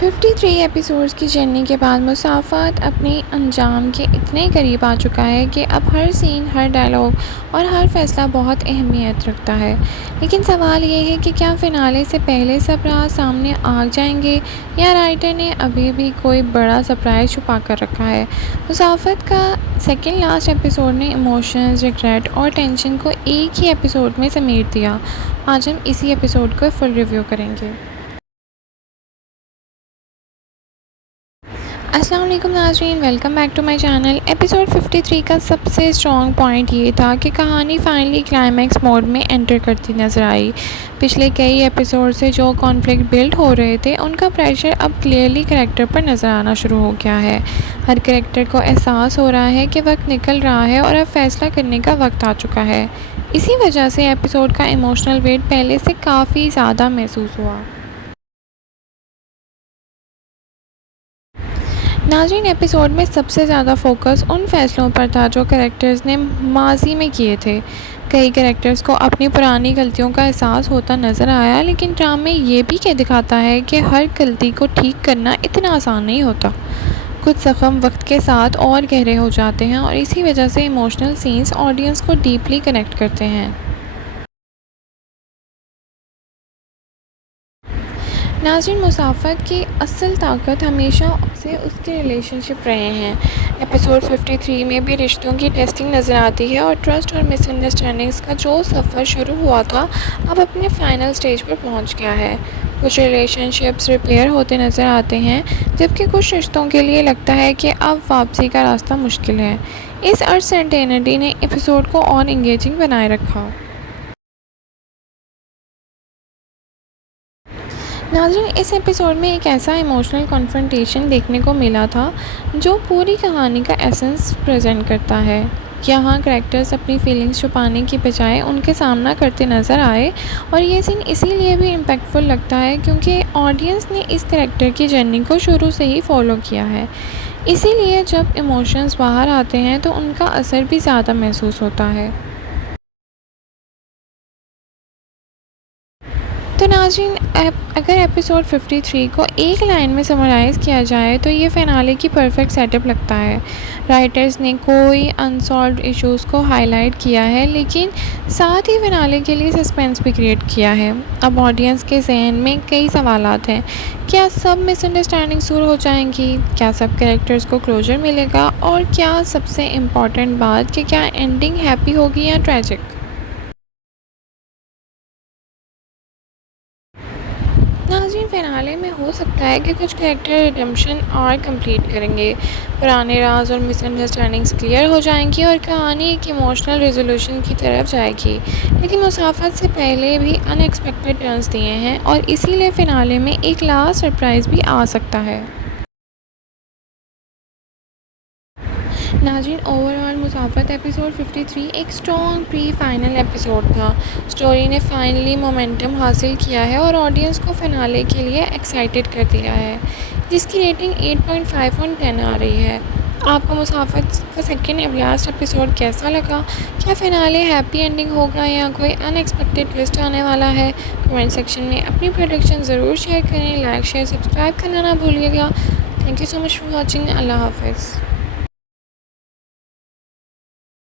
53 episodes की journey के बाद मुसाफ़ात अपने अंजाम के इतने करीब आ चुका है कि अब हर सीन, हर डायलॉग और हर फ़ैसला बहुत अहमियत रखता है। लेकिन सवाल ये है कि क्या फ़िनाले से पहले सब राज सामने आ जाएंगे या राइटर ने अभी भी कोई बड़ा सरप्राइज़ छुपा कर रखा है। मुसाफ़ात का सेकेंड लास्ट एपिसोड ने इमोशंस, रिग्रेट और टेंशन को एक ही एपिसोड में समेट दिया। आज हम इसी एपिसोड को फुल रिव्यू करेंगे। अस्सलाम वालेकुम नाज़रीन, welcome back to my channel. Episode 53 का सबसे स्ट्रॉन्ग पॉइंट ये था कि कहानी फाइनली क्लाइमैक्स मोड में एंटर करती नज़र आई। पिछले कई एपिसोड से जो कॉन्फ्लिक्ट बिल्ड हो रहे थे उनका प्रेशर अब क्लियरली कैरेक्टर पर नज़र आना शुरू हो गया है। हर कैरेक्टर को एहसास हो रहा है कि वक्त निकल रहा है और अब फैसला करने का वक्त आ चुका है। इसी वजह से एपिसोड का इमोशनल वेट पहले से काफ़ी ज़्यादा महसूस हुआ। नाज़रीन, एपिसोड में सबसे ज़्यादा फोकस उन फैसलों पर था जो कैरेक्टर्स ने माजी में किए थे। कई कैरेक्टर्स को अपनी पुरानी गलतियों का एहसास होता नज़र आया, लेकिन ड्रामे ये भी क्या दिखाता है कि हर गलती को ठीक करना इतना आसान नहीं होता। कुछ ज़ख्म वक्त के साथ और गहरे हो जाते हैं और इसी वजह से इमोशनल सीन्स ऑडियंस को डीपली कनेक्ट करते हैं। नाज़रीन, मुसाफ़ात की असल ताकत हमेशा से उसके रिलेशनशिप रहे हैं। एपिसोड 53 में भी रिश्तों की टेस्टिंग नज़र आती है और ट्रस्ट और मिसअंडरस्टैंडिंग्स का जो सफ़र शुरू हुआ था अब अपने फाइनल स्टेज पर पहुंच गया है। कुछ रिलेशनशिप्स रिपेयर होते नज़र आते हैं, जबकि कुछ रिश्तों के लिए लगता है कि अब वापसी का रास्ता मुश्किल है। इस अनसर्टेनिटी ने एपिसोड को और इंगेजिंग बनाए रखा। नाज़रीन, इस एपिसोड में एक ऐसा इमोशनल कॉन्फ्रंटेशन देखने को मिला था जो पूरी कहानी का एसेंस प्रेजेंट करता है। यहाँ कैरेक्टर्स अपनी फीलिंग्स छुपाने की बजाय उनके सामना करते नज़र आए और ये सीन इसीलिए भी इम्पैक्टफुल लगता है क्योंकि ऑडियंस ने इस कैरेक्टर की जर्नी को शुरू से ही फॉलो किया है। इसीलिए जब इमोशंस बाहर आते हैं तो उनका असर भी ज़्यादा महसूस होता है। तो नाज़रीन, अगर एपिसोड 53 को एक लाइन में समराइज़ किया जाए तो ये फ़िनाले की परफेक्ट सेटअप लगता है। राइटर्स ने कोई अनसॉल्व्ड इश्यूज़ को हाईलाइट किया है, लेकिन साथ ही फ़िनाले के लिए सस्पेंस भी क्रिएट किया है। अब ऑडियंस के जहन में कई सवालात हैं। क्या सब मिसअंडरस्टैंडिंग दूर हो जाएंगी? क्या सब कैरेक्टर्स को क्लोजर मिलेगा? और क्या सबसे इम्पॉर्टेंट बात कि क्या एंडिंग हैप्पी होगी या ट्रैजिक? नाज़रीन, फ़िनाले में हो सकता है कि कुछ कैरेक्टर रिडेम्पशन और कंप्लीट करेंगे, पुराने राज और मिसअंडरस्टैंडिंग्स क्लियर हो जाएंगी और कहानी एक इमोशनल रेजोल्यूशन की तरफ जाएगी। लेकिन मुसाफ़ात से पहले भी अनएक्सपेक्टेड टर्न्स दिए हैं और इसीलिए फ़िनाले में एक लास्ट सरप्राइज़ भी आ सकता है। नाज़रीन, ओवरऑल मुसाफ़ात एपिसोड 53 एक स्ट्रॉन्ग प्री फाइनल एपिसोड था। स्टोरी ने फाइनली मोमेंटम हासिल किया है और ऑडियंस को फ़िनाले के लिए एक्साइटेड कर दिया है, जिसकी रेटिंग 8.5 ऑन 10 आ रही है। आपको मुसाफ़ात का सेकेंड और लास्ट एपिसोड कैसा लगा? क्या फ़िनाले हैप्पी एंडिंग होगा या कोई अनएक्सपेक्टेड ट्विस्ट आने वाला है? कमेंट सेक्शन में अपनी प्रेडिक्शन ज़रूर शेयर करें। लाइक, शेयर, सब्सक्राइब करना ना भूलिएगा। Thank you so much for watching. अल्लाह हाफ़िज़।